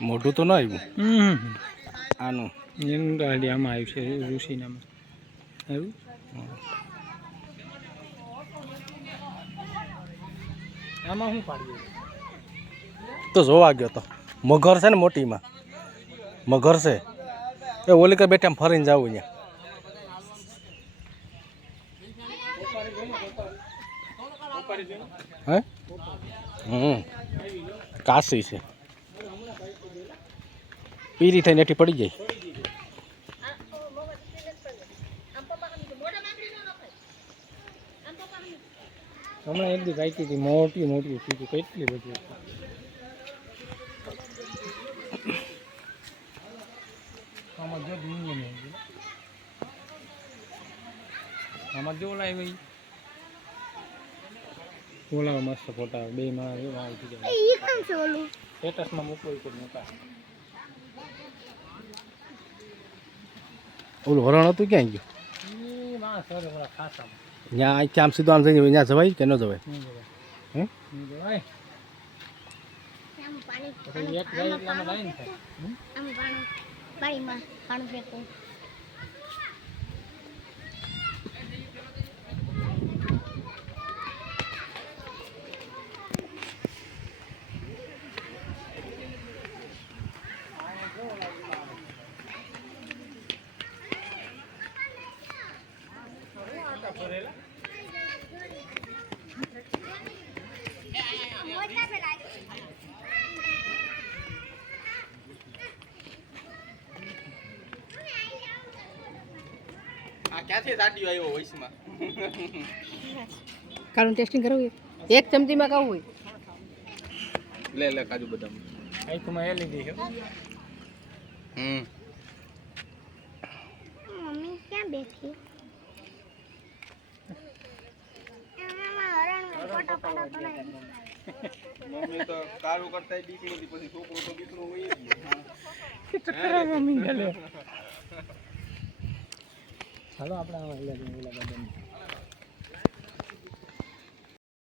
મોઢું તો ન આવ્યું આનું એનું ગાડી આમાં આવ્યું છે ઋષિનામાં આવ્યું આમાં શું પાડ્યું તો જોવા ગયો તો મગર છે ને મોટીમાં મગર છે એ ઓલી કર બેઠા ફરીને જવું અહીંયા હે કાશી છે પીરી થઈને એઠી પડી જાય હમણાં એક દી કાંઈ હતી મોટી મોટી હતી કેટલી બધી આમાં જો દુનિયા આમાં જો લાવી ઓલા મસ્ત ફોટા બે માં એવા આવી જાય એ કેમ છે ઓલું સ્ટેટસમાં મૂકવું તો મૂકા ઓલું હરણ હતું ક્યાં ગયું એ માં સર ઓલા ખાસા ત્યાં અહીંથી આમ સીધું આમ જઈને ત્યાં જવાય કે ન જવાય હે જવાય પાણી એક જાય એટલે આમાં લાઈન થાય આમ પાણી બારીમાં પાણી ફેંકવું ક્યાંથી દાડીઓ આવ્યો વોઇસમાં કાળું ટેસ્ટિંગ કરવું એક ચમચીમાં ખાવું હોય લે લે કાજુ બદામ અહીં તો મેં એ લીધી છે મમ્મી ક્યાં બેઠી મમ્મી તો કાળું કરતા દીકરો હતી પછી છોકરો તો દીકરો હોય જ મમ્મી ચાલો આપણે ઓલા